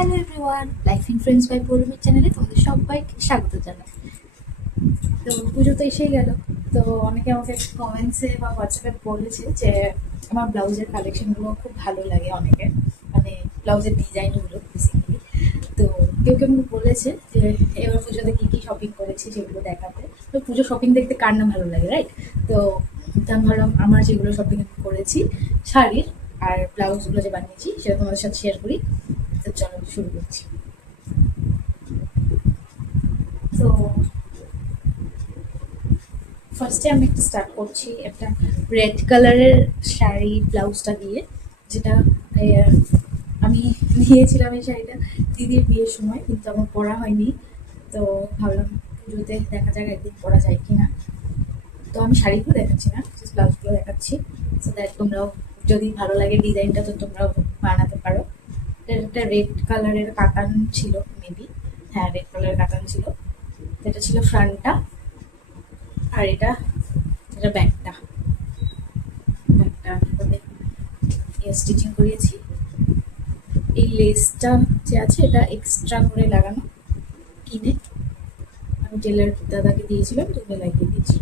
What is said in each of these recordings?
Hello everyone, life influence by পৌলমীর চ্যানেলে তোমাদের সবাইকে স্বাগত জানাই। তো পুজো তো এসেই গেল। তো অনেকে আমাকে কমেন্টসে বা হোয়াটসঅ্যাপে বলেছে যে আমার ব্লাউজের কালেকশনগুলো খুব ভালো লাগে অনেকের, মানে ব্লাউজের ডিজাইনগুলো বেসিক্যালি। তো কেউ কেউ আমাকে বলেছে যে এবার পুজোতে কী কী শপিং করেছি সেগুলো দেখাতে। তো পুজো শপিং দেখতে কার না ভালো লাগে, রাইট? তো আমি ভাবলাম আমার যেগুলো শপিং করেছি শাড়ির আর ব্লাউজগুলো যে বানিয়েছি সেটা তোমাদের সাথে শেয়ার করি। তো চলো শুরু করছি। তো ফার্স্টে আমি একটা স্টার্ট করছি একটা রেড কালারের শাড়ি ব্লাউজটা দিয়ে, যেটা আহ, আমি নিয়েছিলাম এই শাড়িটা দিদির বিয়ের সময়, কিন্তু আমার পরা হয়নি। তো ভাবলাম পুজোতে দেখা যাক একদিন পরা যায় কি না। তো আমি শাড়িগুলো দেখাচ্ছি না, জাস্ট ব্লাউজগুলো দেখাচ্ছি, সো দ্যাট তোমরাও যদি ভালো লাগে ডিজাইনটা তো তোমরাও বানাতে পারো। এটা একটা রেড কালারের কাতান ছিল মেবি, হ্যাঁ রেড কালারের কাতান ছিল। তো এটা ছিল ফ্রন্টটা, আর এটা এটা ব্যাকটা। ব্যাকটা আমি এভাবে স্টিচিং করিয়েছি। এই লেসটা যে আছে এটা এক্সট্রা করে লাগানো, কিনে আমি টেলার দাদাকে দিয়েছিলাম, তো লাগিয়ে দিয়েছি।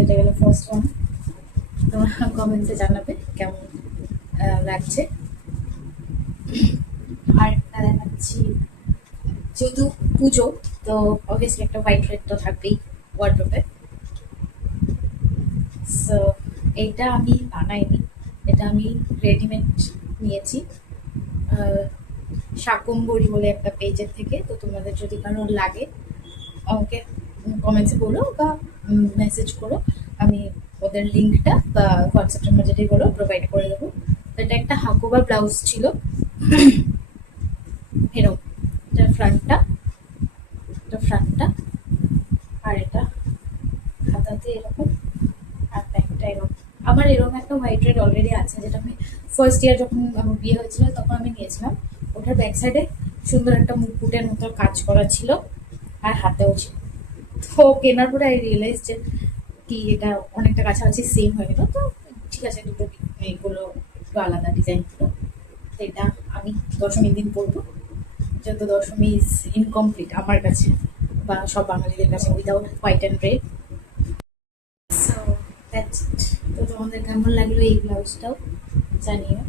এটা গেল ফার্স্ট ওয়ান। তোমরা কমেন্টে জানাবে কেমন লাগছে। আর একটা দেখাচ্ছি, যেহেতু পুজো তো অবভিয়াসলি একটা হোয়াইট রেড তো থাকবেই ওয়ার্ড্রোবে। সো এইটা আমি বানাইনি, এটা আমি রেডিমেড নিয়েছি শাকম্বরি বলে একটা পেজের থেকে। তো তোমাদের যদি কারোর লাগে আমাকে কমেন্টসে বলো বা মেসেজ করো, আমি ওদের লিঙ্কটা বা হোয়াটসঅ্যাপ নাম্বার যেটাই বলো প্রোভাইড করে দেবো। তো এটা একটা হাকোবা ব্লাউজ ছিল এরকম। এটা ফ্রন্টটা, এটা ফ্রন্টটা, আর এটা হাতাতে এরকম, আর ব্যাকটা এরকম। আমার এরকম একটা হোয়াইট রেড অলরেডি আছে, যেটা আমি ফার্স্ট ইয়ার যখন আমার বিয়ে হয়েছিল তখন আমি নিয়েছিলাম। ওটার ব্যাক সাইডে সুন্দর একটা মুকুটের মতো কাজ করা ছিল, আর হাতেও ছিল। তো কেনার পরে আই রিয়েলাইজ যে কি এটা অনেকটা কাছাকাছি সেম হয়ে গেল। তো ঠিক আছে, দুটো এইগুলো একটু আলাদা ডিজাইনগুলো। তো এটা আমি দশমীর দিন পরবো, যেহেতু দশমী ইজ ইনকমপ্লিট আমার কাছে বা সব বাঙালিদের কাছে without white and red. So that's it. তো তোমাদের কেমন লাগলো এই ব্লাউজটাও জানিও।